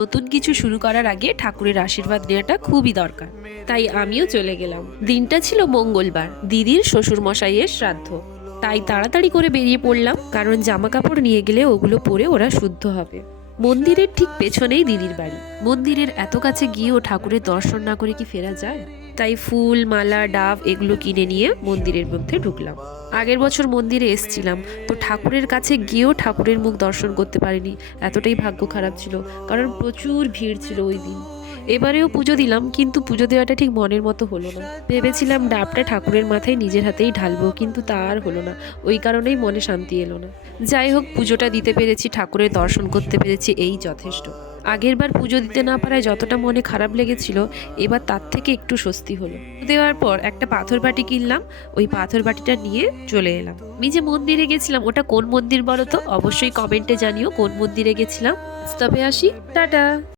নতুন কিছু শুরু করার আগে ঠাকুরের আশীর্বাদ নেওয়াটা খুবই দরকার। তাই আমিও চলে গেলাম। দিনটা ছিল মঙ্গলবার, দিদির শ্বশুর মশাইয়ের শ্রাদ্ধ। তাই তাড়াতাড়ি করে বেরিয়ে পড়লাম, কারণ জামা কাপড় নিয়ে গেলে ওগুলো পরে ওরা শুদ্ধ হবে। মন্দিরের ঠিক পেছনেই দিদির বাড়ি। মন্দিরের এত কাছে গিয়েও ঠাকুরের দর্শন না করে কি ফেরা যায়? তাই ফুল, মালা, ডাব এগুলো কিনে নিয়ে মন্দিরের মধ্যে ঢুকলাম। আগের বছর মন্দিরে এসেছিলাম, তো ঠাকুরের কাছে গিয়েও ঠাকুরের মুখ দর্শন করতে পারিনি। এতটাই ভাগ্য খারাপ ছিল, কারণ প্রচুর ভিড় ছিল ওই দিন। এবারেও পুজো দিলাম, কিন্তু পুজো দেওয়াটা ঠিক মনের মতো হলো না। ভেবেছিলাম ডাবটা ঠাকুরের মাথায় নিজের হাতেই ঢালবো, কিন্তু তা আর হলো না। ওই কারণেই মনে শান্তি এলো না। যাই হোক, পুজোটা দিতে পেরেছি, ঠাকুরের দর্শন করতে পেরেছি, এই যথেষ্ট। আগের বার পুজো দিতে না পারায় যতটা মনে খারাপ লেগেছিল, এবার তার থেকে একটু স্বস্তি হলো। দেওয়ার পর একটা পাথর বাটি কিনলাম, ওই পাথর বাটিটা নিয়ে চলে এলাম। আমি যে মন্দিরে গেছিলাম, ওটা কোন মন্দির বলো তো? অবশ্যই কমেন্টে জানিও কোন মন্দিরে গেছিলাম। তবে আসি, টাটা।